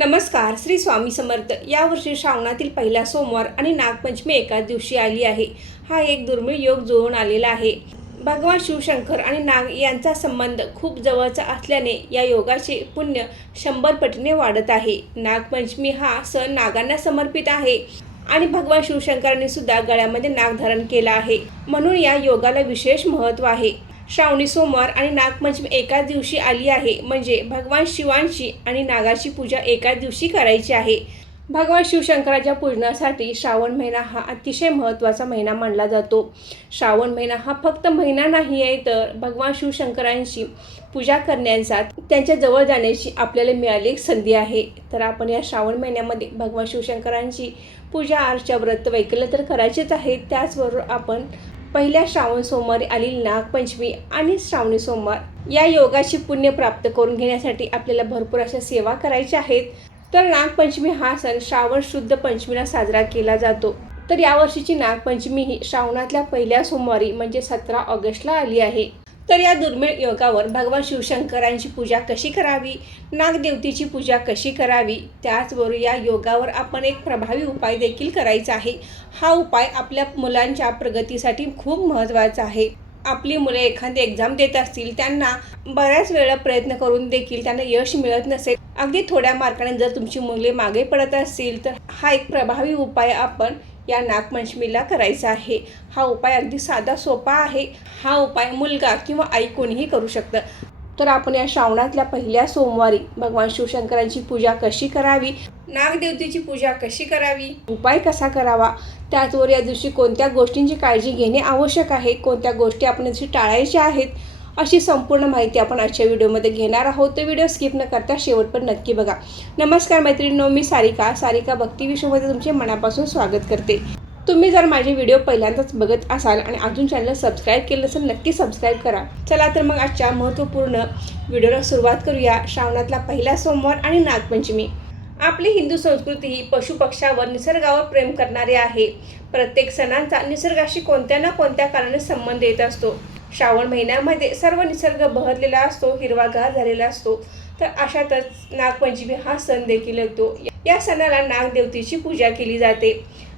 नमस्कार, श्री स्वामी समर्थ. यावर्षी श्रावणातील पहिला सोमवार आणि नागपंचमी एकाच दिवशी आली आहे. हा एक दुर्मिळ योग जुळून आलेला आहे. भगवान शिवशंकर आणि नाग यांचा संबंध खूप जवळचा असल्याने या योगाचे पुण्य 100 पटीने वाढत आहे. नागपंचमी हा सण नागांना समर्पित आहे आणि भगवान शिवशंकरांनी सुद्धा गळ्यामध्ये नाग धारण केला आहे, म्हणून या योगाला विशेष महत्त्व आहे. श्रावणी सोमवार आणि नागपंचमी एकाच दिवशी आली आहे, म्हणजे भगवान शिवांची आणि नागाची पूजा एकाच दिवशी करायची आहे. भगवान शिवशंकराच्या पूजनासाठी श्रावण महिना हा अतिशय महत्त्वाचा महिना मानला जातो. श्रावण महिना हा फक्त महिना नाही आहे, तर भगवान शिवशंकरांची पूजा करण्याचा, त्यांच्या जवळ जाण्याची आपल्याला मिळाली एक संधी आहे. तर आपण या श्रावण महिन्यामध्ये भगवान शिवशंकरांची पूजा अर्चा व्रत वैकल्य तर करायचेच आहे. त्याचबरोबर आपण पहिल्या श्रावण सोमवारी आलेली नागपंचमी आणि श्रावणी सोमवार या योगाची पुण्य प्राप्त करून घेण्यासाठी आपल्याला भरपूर अशा सेवा करायच्या आहेत. तर नागपंचमी हा सण श्रावण शुद्ध पंचमीला साजरा केला जातो. तर यावर्षीची नागपंचमी ही श्रावणातल्या पहिल्या सोमवारी म्हणजे 17 ऑगस्टला आली आहे. तर या दुर्मिळ योगावर भगवान शिवशंकरांची पूजा कशी करावी, नागदेवतेची पूजा कशी करावी, त्याचबरोबर या योगावर आपण एक प्रभावी उपाय देखील करायचा आहे. हा उपाय आपल्या मुलांच्या प्रगतीसाठी खूप महत्त्वाचा आहे. आपली मुले एखादी एक्झाम देत असतील, त्यांना बऱ्याच वेळा प्रयत्न करून देखील त्यांना यश मिळत नसेल, अगदी थोड्या मार्काने जर तुमची मुले मागे पडत असतील, तर हा एक प्रभावी उपाय आपण या नागपंचमीला करायचा आहे. हा उपाय अगदी साधा सोपा आहे. हा उपाय मुलगा किंवा आई कोणीही करू शकतं. तर आपण या श्रावणातल्या पहिल्या सोमवारी भगवान शिवशंकरांची पूजा कशी करावी, नागदेवतेची पूजा कशी करावी, उपाय कसा करावा, त्याचबरोबर या दिवशी कोणत्या गोष्टींची काळजी घेणे आवश्यक आहे, कोणत्या गोष्टी आपण दिवशी टाळायच्या आहेत, अशी संपूर्ण माहिती आपण आजच्या व्हिडिओमध्ये घेणार आहोत. तर व्हिडिओ स्किप न करता शेवटपर्यंत नक्की बघा. नमस्कार मैत्रिणींनो, मी सारिका भक्ती विश्वमध्ये तुमचे मनापासून स्वागत करते. तुम्ही जर माझे व्हिडिओ पहिल्यांदाच बघत असाल आणि अजून चॅनल सबस्क्राईब केलं असेल, नक्की सबस्क्राईब करा. चला तर मग आजच्या महत्त्वपूर्ण व्हिडिओला सुरुवात करूया. श्रावणातला पहिला सोमवार आणि नागपंचमी. आपली हिंदू संस्कृती ही पशुपक्ष्यावर, निसर्गावर प्रेम करणारी आहे. प्रत्येक सणांचा निसर्गाशी कोणत्या ना कोणत्या कारणाने संबंध येत असतो. श्रावण महिन्यामध्ये सर्व निसर्ग बहरलेला असतो, हिरवागार झालेला असतो. तर अशातच नागपंचमी हा सण देखील येतो. या सणाला नागदेवतेची पूजा केली जाते.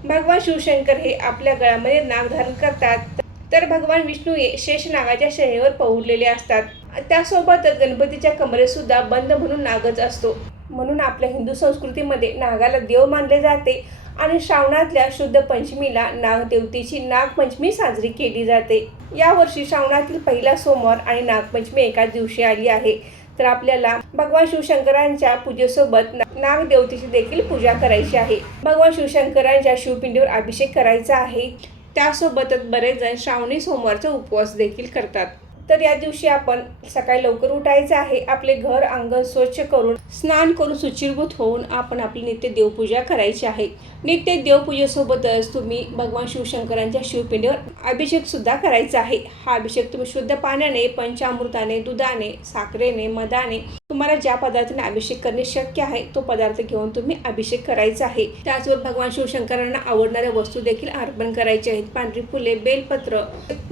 भगवान शिवशंकर हे आपल्या गळ्यामध्ये नाग धारण करतात, तर भगवान विष्णू हे शेषनागाच्या शयेवर पहुडलेले असतात. त्यासोबतच गणपतीच्या कमरेत सुद्धा बंद म्हणून नागच असतो. म्हणून आपल्या हिंदू संस्कृतीमध्ये नागाला देव मानले जाते आणि श्रावणातल्या शुद्ध पंचमीला नागदेवतेची नागपंचमी साजरी केली जाते. यावर्षी श्रावणातील पहिला सोमवार आणि नागपंचमी एकाच दिवशी आली आहे. तर आपल्याला भगवान शिवशंकरांच्या पूजेसोबत नागदेवतेची देखील पूजा करायची आहे. भगवान शिवशंकरांच्या शिवपिंडीवर अभिषेक करायचा आहे. त्यासोबतच बरेच जण श्रावणी सोमवारचा उपवास देखील करतात. तर या दिवशी आपण सकाळी लवकर उठायचं आहे. आपले घर अंगण स्वच्छ करून, स्नान करून, शुचिर्भूत होऊन आपण आपली नित्य देवपूजा करायची आहे. नित्य देवपूजेसोबतच तुम्ही भगवान शिवशंकरांच्या शिवपिंडीवर अभिषेक सुद्धा करायचा आहे. हा अभिषेक तुम्ही शुद्ध पाण्याने, पंचामृताने, दुधाने, साखरेने, मधाने, तुम्हाला ज्या पदार्थाने अभिषेक करणे शक्य आहे तो पदार्थ घेऊन तुम्ही अभिषेक करायचा आहे. त्याचबरोबर भगवान शिवशंकरांना आवडणाऱ्या वस्तू देखील अर्पण करायचे आहेत. पांढरी फुले, बेलपत्र,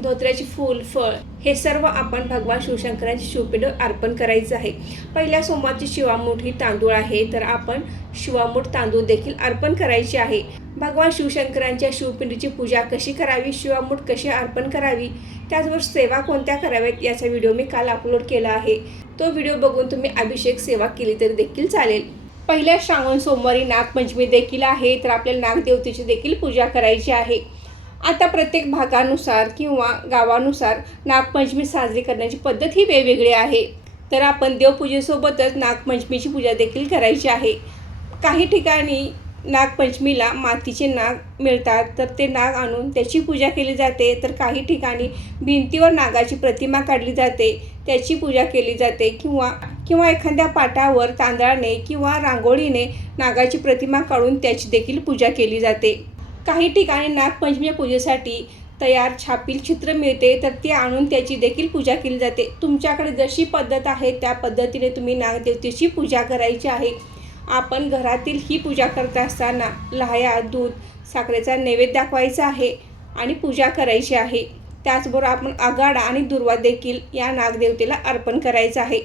धोत्र्याची फूल, फळ हे सर्व आपण भगवान शिवशंकरांच्या शिवपिंडीवर अर्पण करायचं आहे. पहिल्या सोमवारची शिवामूठ ही तांदूळ आहे, तर आपण शिवामूठ तांदूळ देखील अर्पण करायचे आहे. भगवान शिवशंकरांच्या शिवपिंडीची पूजा कशी करावी, शिवामूठ कशी अर्पण करावी, त्याचबरोबर सेवा कोणत्या कराव्यात याचा व्हिडिओ मी काल अपलोड केला आहे. तो व्हिडिओ बघून तुम्ही अभिषेक सेवा केली तरी देखील चालेल. पहिल्या श्रावण सोमवारी नागपंचमी देखील आहे, तर आपल्याला नागदेवतेची देखील पूजा करायची आहे. आता प्रत्येक भागानुसार किंवा गावानुसार नागपंचमी साजरी करण्याची पद्धत ही वेगवेगळी आहे. तर आपण देवपूजेसोबतच नागपंचमीची पूजा देखील करायची आहे. काही ठिकाणी नागपंचमीला मातीचे नाग मिळतात, तर ते नाग आणून त्याची पूजा केली जाते. तर काही ठिकाणी भिंतीवर नागाची प्रतिमा काढली जाते, त्याची पूजा केली जाते. किंवा एखाद्या पाटावर तांदळाने किंवा रांगोळीने नागाची प्रतिमा काढून त्याची देखील पूजा केली जाते. काही ठिकाणी नागपंचमीच्या पूजेसाठी तयार छापील चित्र मिळते, तर ते आणून त्याची देखील पूजा केली जाते. तुमच्याकडे जशी पद्धत आहे त्या पद्धतीने तुम्ही नागदेवतेची पूजा करायची आहे. आपण घरातील ही पूजा करत असताना लाह्या, दूध, साखरेचा नैवेद्य दाखवायचा आहे आणि पूजा करायची आहे. त्याचबरोबर आपण आघाडा आणि दुर्वा देखील या नागदेवतेला अर्पण करायचा आहे.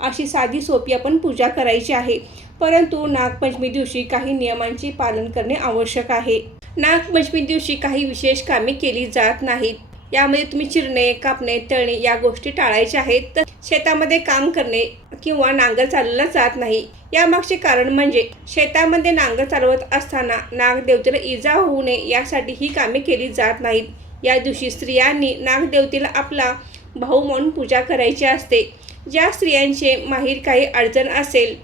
अशी साधी सोपी आपण पूजा करायची आहे. परंतु नागपंचमी दिवशी काही नियमांचे पालन करणे आवश्यक आहे. नागपंचमी दिवशी काही विशेष कामे केली जात नाहीत. यामध्ये तुम्ही चिरणे, कापणे, तळणे या गोष्टी टाळायच्या आहेत. तर शेतामध्ये काम करणे किंवा नांगर चालवला जात नाही. यामागचे कारण म्हणजे शेतामध्ये नांगर चालवत असताना नागदेवतेला इजा होऊ नये यासाठी ही कामे केली जात नाहीत. या दिवशी स्त्रियांनी नागदेवतेला आपला भाऊ म्हणून पूजा करायची असते. ज्या स्त्रियांचे माहेर काही अडचण असेल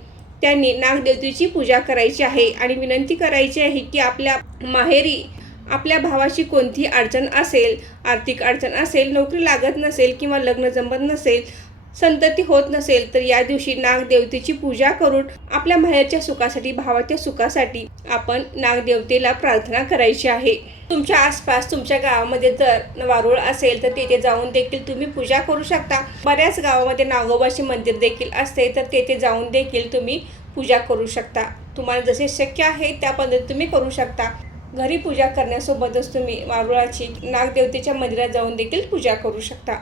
त्यांनी नागदेवतेची पूजा करायची आहे आणि विनंती करायची आहे की आपल्या माहेरी आपल्या भावाची कोणतीही अडचण असेल, आर्थिक अडचण असेल, नोकरी लागत नसेल किंवा लग्न जमत नसेल, संतती होत नसेल तर या दिवशी नागदेवतेची पूजा करून आपल्या माहेरच्या सुखासाठी, भावाच्या सुखासाठी आपण नागदेवतेला प्रार्थना करायची आहे. तुमच्या आसपास तुमच्या गावामध्ये जर वारुळ असेल तर तेथे जाऊन देखील तुम्ही पूजा करू शकता. बऱ्याच गावामध्ये नागोबाचे मंदिर देखील असते तर तेथे जाऊन देखील तुम्ही पूजा करू शकता. तुम्हाला जसे शक्य आहे त्या पद्धतीने तुम्ही करू शकता. घरी पूजा करण्यासोबतच तुम्ही वारुळाची नागदेवतेच्या मंदिरात जाऊन देखील पूजा करू शकता.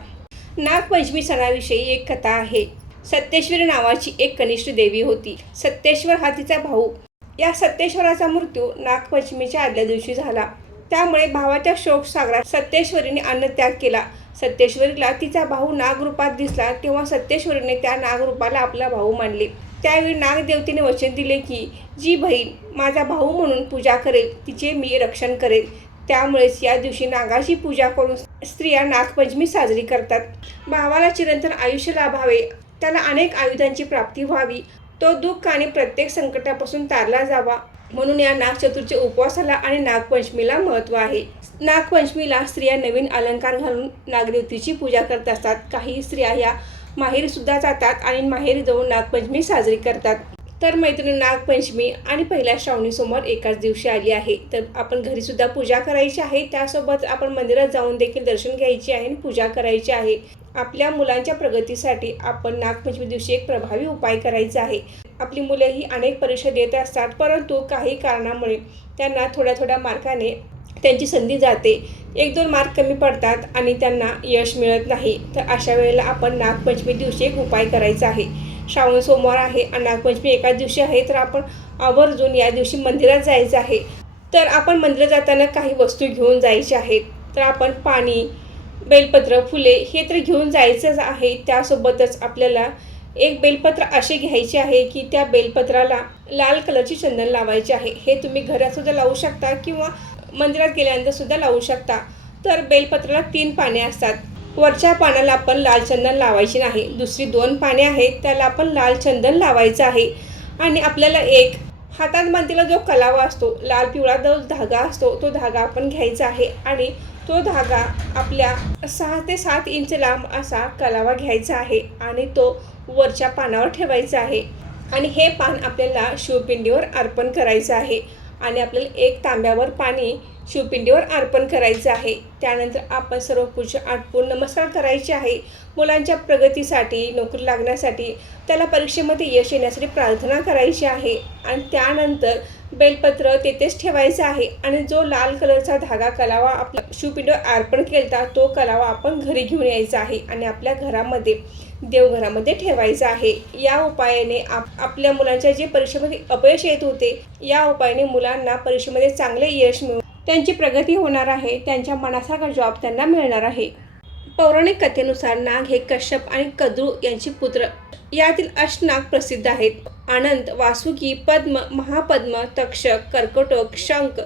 नागपंचमी सणाविषयी एक कथा आहे. सत्येश्वरी नावाची एक कनिष्ठ देवी होती. सत्येश्वर हा तिचा भाऊ. या सत्येश्वराचा मृत्यू नागपंचमीच्या आदल्या दिवशी झाला. त्यामुळे भावाच्या शोकसागरात सत्येश्वरीने अन्नत्याग केला. सत्येश्वरीला तिचा भाऊ नागरूपात दिसला तेव्हा सत्येश्वरीने त्या नागरूपाला आपला भाऊ मानले. त्यावेळी नागदेवतेने वचन दिले की जी बहीण माझा भाऊ म्हणून पूजा करेल तिचे मी रक्षण करेल. त्यामुळेच या दिवशी नागाची पूजा करून स्त्रिया नागपंचमी साजरी करतात. भावाला चिरंतन आयुष्य लाभावे, त्याला अनेक आयुधांची प्राप्ती व्हावी, तो दुःख आणि प्रत्येक संकटापासून तारला जावा म्हणून या नागचतुर्थीच्या उपवासाला आणि नागपंचमीला महत्त्व आहे. नागपंचमीला स्त्रिया नवीन अलंकार घालून नागदेवतेची पूजा करत असतात. काही स्त्रिया या माहेरी सुद्धा जातात आणि माहेरी जाऊन नागपंचमी साजरी करतात. तर मैत्रिणी, नागपंचमी आणि पहिल्या श्रावणी सोमवार एकाच दिवशी आली आहे. तर आपण घरी सुद्धा पूजा करायची आहे. त्यासोबत आपण मंदिरात जाऊन देखील दर्शन घ्यायचे आहे आणि पूजा करायची आहे. आपल्या मुलांच्या प्रगतीसाठी आपण नागपंचमी दिवशी एक प्रभावी उपाय करायचा आहे. आपली मुले ही अनेक परीक्षा देत असतात परंतु काही कारणामुळे त्यांना थोड्या मार्काने त्यांची संधी जाते. 1-2 मार्क कमी पडतात आणि त्यांना यश मिळत नाही. तर अशा वेळेला आपण नागपंचमी दिवशी एक उपाय करायचा आहे. श्रावण सोमवार आहे आणि नागपंचमी एकाच दिवशी आहे तर आपण आवर्जून या दिवशी मंदिरात जायचं आहे. तर आपण मंदिरात जाताना काही वस्तू घेऊन जायचे आहेत. तर आपण पाणी, बेलपत्र, फुले हे तर घेऊन जायचंच आहे. त्यासोबतच आपल्याला एक बेलपत्र असे घ्यायचे आहे की त्या बेलपत्राला लाल कलरची चंदन लावायचे आहे. हे तुम्ही घरात सुद्धा लावू शकता किंवा मंदिरात गेल्यानंतर सुद्धा लावू शकता. तर बेलपत्राला 3 पाने असतात. वरच्या पानाला आपण लाल चंदन लावायचे नाही. दुसरी 2 पाने आहेत त्याला आपण लाल चंदन लावायचं आहे. आणि आपल्याला एक हातात बांधलेला जो कलावा असतो, लाल पिवळा जो धागा असतो, तो धागा आपण घ्यायचा आहे आणि तो धागा आपल्या 6 ते 7 इंच लांब असा कलावा घ्यायचा आहे आणि तो वरच्या पानावर ठेवायचा आहे. आणि हे पान आपल्याला शिवपिंडीवर अर्पण करायचं आहे. आणि आपल्याला 1 तांब्यावर पाणी शिवपिंडीवर अर्पण करायचं आहे. त्यानंतर आपण सर्व पूजा आटपून नमस्कार करायचे आहे. मुलांच्या प्रगतीसाठी, नोकरी लागण्यासाठी, त्याला परीक्षेमध्ये यश येण्यासाठी प्रार्थना करायची आहे. आणि त्यानंतर बेलपत्र तेथेच ठेवायचं आहे. आणि जो लाल कलरचा धागा कलावा आपल्या शिवपिंडीवर अर्पण केला तो कलावा आपण घरी घेऊन यायचा आहे आणि आपल्या घरामध्ये, देवघरामध्ये ठेवायचा आहे. या उपायाने आपल्या मुलांच्या जे परीक्षेमध्ये अपयश येत होते, या उपायाने मुलांना परीक्षेमध्ये चांगले यश मिळून त्यांची प्रगती होणार आहे. त्यांच्या मनासारखा जॉब त्यांना मिळणार आहे. पौराणिक कथेनुसार नाग हे कश्यप आणि कद्रू यांचे पुत्र. यातील अष्टनाग प्रसिद्ध आहेत. अनंत, वासुकी, पद्म, महापद्म, तक्षक, कर्कटक, शंख,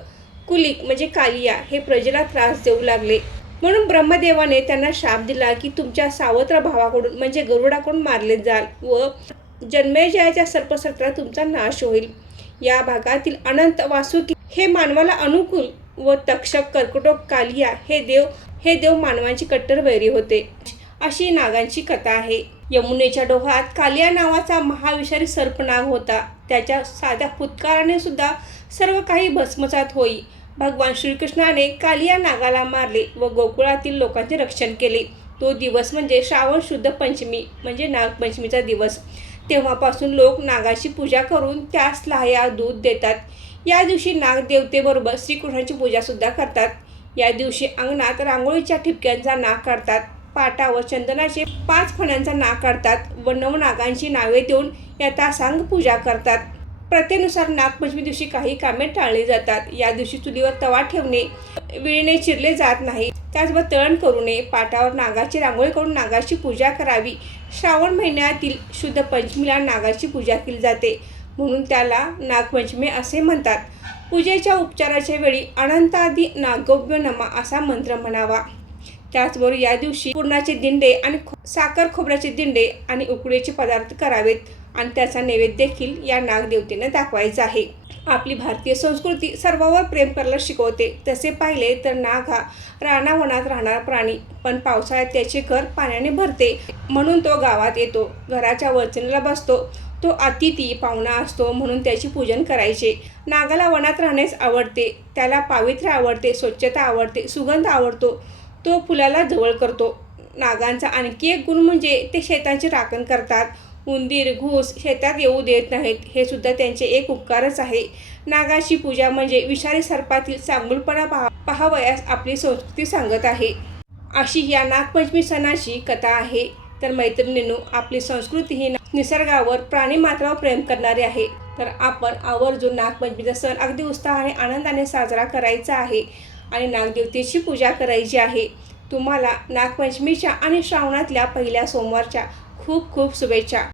कुलिक म्हणजे कालिया हे प्रजेला त्रास देऊ लागले. म्हणून ब्रह्मदेवाने त्यांना शाप दिला की तुमच्या सावत्र भावाकडून म्हणजे गरुडाकडून मारले जाल व जन्मेजयाच्या सर्पसत्रात तुमचा नाश होईल. या भागातील अनंत, वासुकी हे मानवाला अनुकूल व तक्षक, कर्कटक, कालिया हे देव मानवांची कट्टर वैरी होते. अशी नागांची कथा आहे. यमुनेच्या डोहात कालिया नावाचा महाविषारी सर्पनाग होता. त्याच्या साध्या फुत्काराने सुद्धा सर्व काही भस्मसात होई. भगवान श्रीकृष्णाने कालिया नागाला मारले व गोकुळातील लोकांचे रक्षण केले. तो दिवस म्हणजे श्रावण शुद्ध पंचमी म्हणजे नागपंचमीचा दिवस. तेव्हापासून लोक नागाची पूजा करून त्यास लाह्या, दूध देतात. या दिवशी नागदेवतेबरोबर श्रीकृष्णाची पूजा सुद्धा करतात. या दिवशी अंगणात रांगोळीच्या ठिपक्यांचा नाग काढतात. पाटावर चंदनाचे 5 फण्यांचा नाग काढतात व नवनागांची नावे देऊन यथासांग पूजा करतात. प्रथेनुसार नागपंचमी दिवशी काही कामे टाळली जातात. या दिवशी चुलीवर तवा ठेवणे, विळीने चिरले जात नाही. त्याचबरोबर तळण करू नये. पाटावर नागाची रांगोळी करून नागाची पूजा करावी. श्रावण महिन्यातील शुद्ध पंचमीला नागाची पूजा केली जाते, म्हणून त्याला नागपंचमी असे म्हणतात. पूजेच्या उपचाराच्या वेळी अनंतादि नागोभ्यो नमः असा मंत्र म्हणावा. त्याचबरोबर या दिवशी पुरणाचे दिंडे आणि साखर खोबऱ्याचे दिंडे आणि उकडीचे पदार्थ करावेत आणि त्याचा नैवेद्य देखील या नागदेवतेने दाखवायचा आहे. आपली भारतीय संस्कृती सर्वांवर प्रेम करायला शिकवते. तसे पाहिले तर नाग हा रानावनात राहणारा प्राणी, पण पावसाळ्यात त्याचे घर पाण्याने भरते, म्हणून तो गावात येतो, घराच्या वरचणीला बसतो. तो अतिथी पाहुणा असतो, म्हणून त्याची पूजन करायचे. नागाला वनात राहण्यास आवडते. त्याला पावित्र्य आवडते, स्वच्छता आवडते, सुगंध आवडतो. तो फुलाला जवळ करतो. नागांचा आणखी एक गुण म्हणजे ते शेतांचे राखण करतात. उंदीर, घूस शेतात येऊ देत नाहीत. हे सुद्धा त्यांचे एक उपकारच आहे. नागाची पूजा म्हणजे विषारी सर्पातील चांगुलपणा पाहावयास आपली संस्कृती सांगत आहे. अशी या नागपंचमी सणाची कथा आहे. तर मैत्रिणींनो, आपली संस्कृती ही निसर्गावर, प्राणीमात्रावर प्रेम करणारी आहे. तर आपण आवर्जून नागपंचमीचा सण अगदी उत्साहाने आनंदाने साजरा करायचा आहे आणि नागदेवतेची पूजा करायची आहे. तुम्हाला नागपंचमीच्या आणि श्रावणातल्या पहिल्या सोमवारच्या खूप खूप शुभेच्छा.